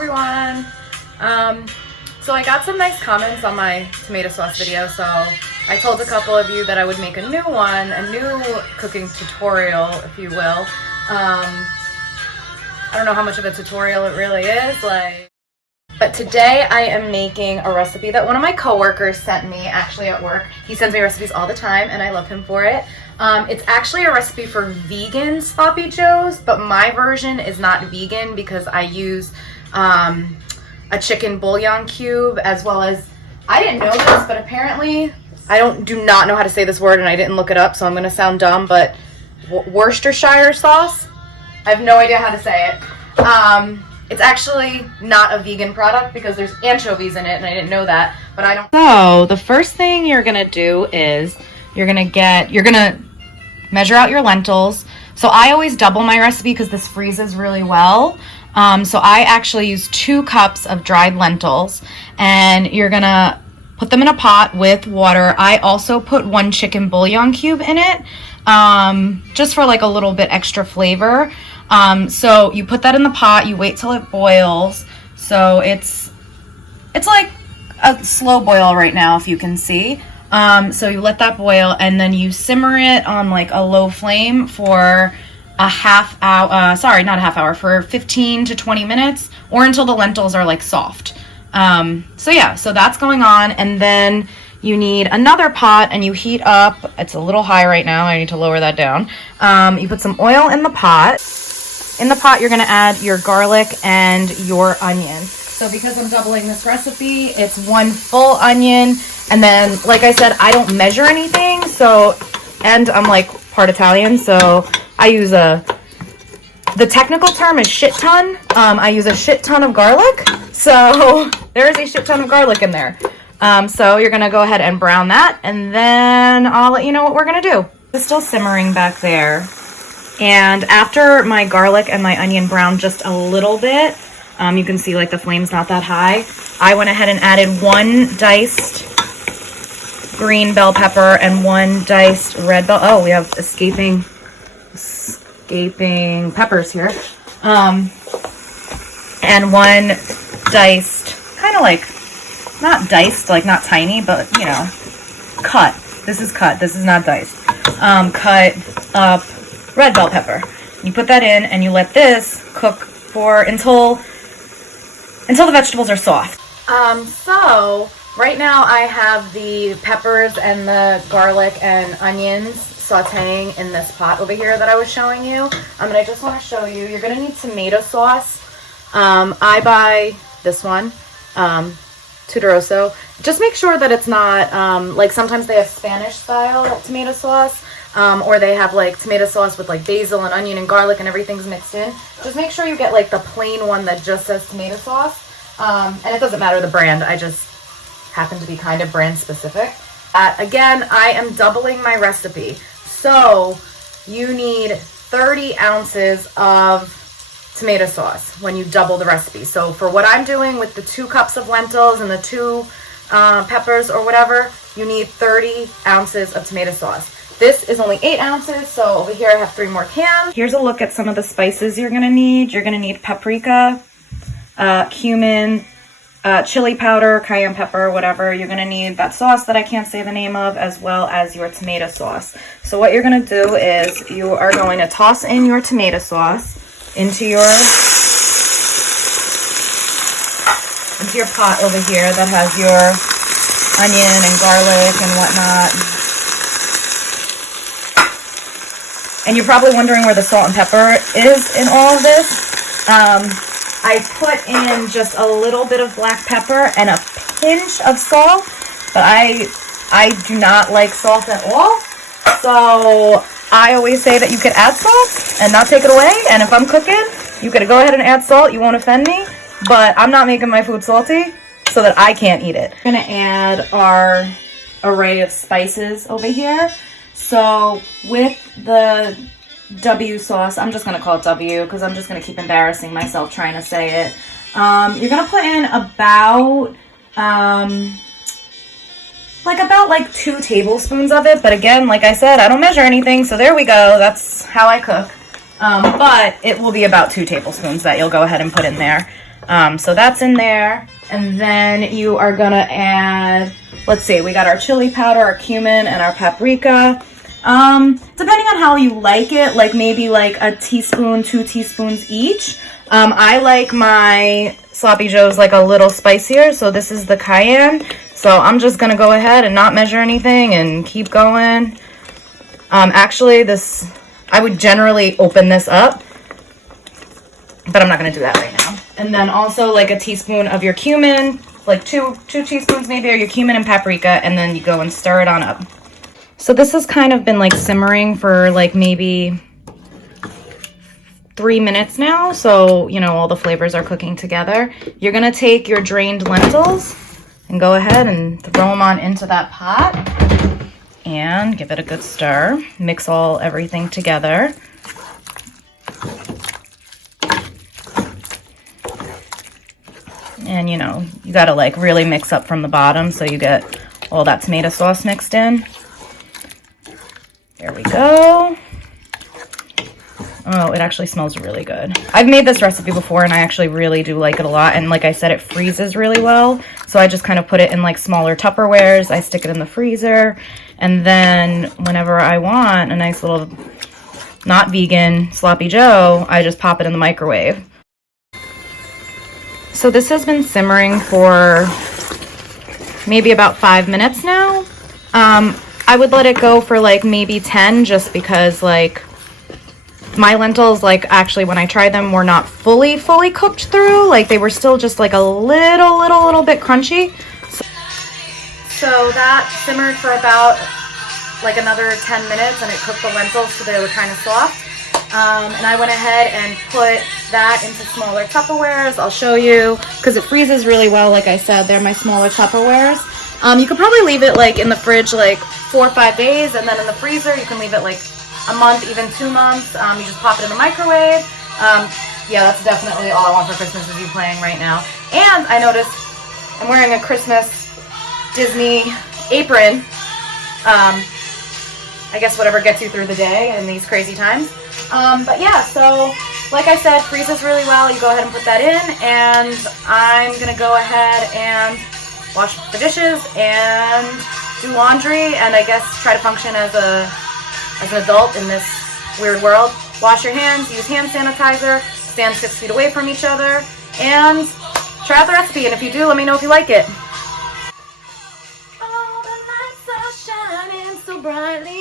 everyone. So I got some nice comments on my tomato sauce video, so I told a couple of you that I would make a new one, a new cooking tutorial, if you will. I don't know how much of a tutorial it really is, but today I am making a recipe that one of my coworkers sent me actually at work. He sends me recipes all the time and I love him for it. It's actually a recipe for vegan sloppy joes, but my version is not vegan because I use a chicken bouillon cube, as well as, I didn't know this, but apparently, I do not know how to say this word and I didn't look it up, so I'm gonna sound dumb, but Worcestershire sauce? I have no idea how to say it. It's actually not a vegan product because there's anchovies in it and I didn't know that, but I don't. So the first thing you're gonna do is you're gonna measure out your lentils. So I always double my recipe because this freezes really well. So I actually use 2 cups of dried lentils, and you're gonna put them in a pot with water. I also put 1 chicken bouillon cube in it, just for like a little bit extra flavor. So you put that in the pot, you wait till it boils. So it's like a slow boil right now, if you can see. So you let that boil and then you simmer it on like a low flame for a half hour, sorry, not a half hour, for 15 to 20 minutes, or until the lentils are like soft. So yeah, so that's going on, and then you need another pot and you heat up, it's a little high right now, I need to lower that down. You put some oil in the pot. In the pot, you're gonna add your garlic and your onion. So because I'm doubling this recipe, it's 1 full onion, and then, like I said, I don't measure anything, so, and I'm like part Italian, so I use the technical term is shit ton. I use a shit ton of garlic, so there is a shit ton of garlic in there. So you're gonna go ahead and brown that, and then I'll let you know what we're gonna do. It's still simmering back there, and after my garlic and my onion brown just a little bit, you can see like the flame's not that high, I went ahead and added 1 diced green bell pepper and 1 diced red bell. Oh, we have escaping peppers here. And 1 diced, kind of like, not diced, like not tiny, but you know, cut. This is cut, this is not diced. Cut up red bell pepper. You put that in and you let this cook for until the vegetables are soft. So right now I have the peppers and the garlic and onions sauteing in this pot over here that I was showing you. And I just want to show you, you're going to need tomato sauce. I buy this one, Tudoroso. Just make sure that it's not, like sometimes they have Spanish style tomato sauce, or they have like tomato sauce with like basil and onion and garlic and everything's mixed in. Just make sure you get like the plain one that just says tomato sauce. And it doesn't matter the brand, I just happen to be kind of brand specific. Again, I am doubling my recipe. So you need 30 ounces of tomato sauce when you double the recipe. So for what I'm doing with the 2 cups of lentils and the 2 peppers or whatever, you need 30 ounces of tomato sauce. This is only 8 ounces, so over here I have 3 more cans. Here's a look at some of the spices you're gonna need. You're gonna need paprika, cumin, chili powder, cayenne pepper, whatever. You're gonna need that sauce that I can't say the name of, as well as your tomato sauce. So what you're gonna do is you are going to toss in your tomato sauce into your pot over here that has your onion and garlic and whatnot. And you're probably wondering where the salt and pepper is in all of this. I put in just a little bit of black pepper and a pinch of salt, but I do not like salt at all. So I always say that you could add salt and not take it away. And if I'm cooking, you could go ahead and add salt. You won't offend me, but I'm not making my food salty so that I can't eat it. We're gonna add our array of spices over here. So with the W sauce, I'm just gonna call it W because I'm just gonna keep embarrassing myself trying to say it. You're gonna put in about 2 tablespoons of it, but again, like I said, I don't measure anything, so there we go. That's how I cook. But it will be about 2 tablespoons that you'll go ahead and put in there. So that's in there. And then you are gonna add, let's see, we got our chili powder, our cumin, and our paprika. Depending on how you like it, like maybe like a teaspoon, 2 teaspoons each. I like my sloppy joes like a little spicier, so this is the cayenne. So I'm just gonna go ahead and not measure anything and keep going. Actually, I would generally open this up, but I'm not gonna do that right now. And then also like a teaspoon of your cumin, like two teaspoons maybe, or your cumin and paprika, and then you go and stir it on up. So this has kind of been like simmering for like maybe 3 minutes now. So, you know, all the flavors are cooking together. You're gonna take your drained lentils and go ahead and throw them on into that pot and give it a good stir. Mix everything together. And you know, you gotta like really mix up from the bottom so you get all that tomato sauce mixed in. There we go. Oh, it actually smells really good. I've made this recipe before and I actually really do like it a lot. And like I said, it freezes really well. So I just kind of put it in like smaller Tupperwares. I stick it in the freezer. And then whenever I want a nice little not vegan sloppy joe, I just pop it in the microwave. So this has been simmering for maybe about 5 minutes now. I would let it go for like maybe 10 just because like my lentils, like actually when I tried them, were not fully cooked through. Like they were still just like a little bit crunchy. So that simmered for about like another 10 minutes and it cooked the lentils so they were kind of soft. And I went ahead and put that into smaller Tupperwares. I'll show you because it freezes really well. Like I said, they're my smaller Tupperwares. You could probably leave it like in the fridge like 4 or 5 days, and then in the freezer you can leave it like a month, even 2 months. You just pop it in the microwave. Yeah, that's definitely all I want for Christmas is you playing right now. And I noticed I'm wearing a Christmas Disney apron. I guess whatever gets you through the day in these crazy times. But yeah, so like I said, freezes really well. You go ahead and put that in, and I'm gonna go ahead and wash the dishes and do laundry, and I guess try to function as an adult in this weird world. Wash your hands, use hand sanitizer, stand 6 feet away from each other, and try out the recipe. And if you do, let me know if you like it. All the lights are shining so brightly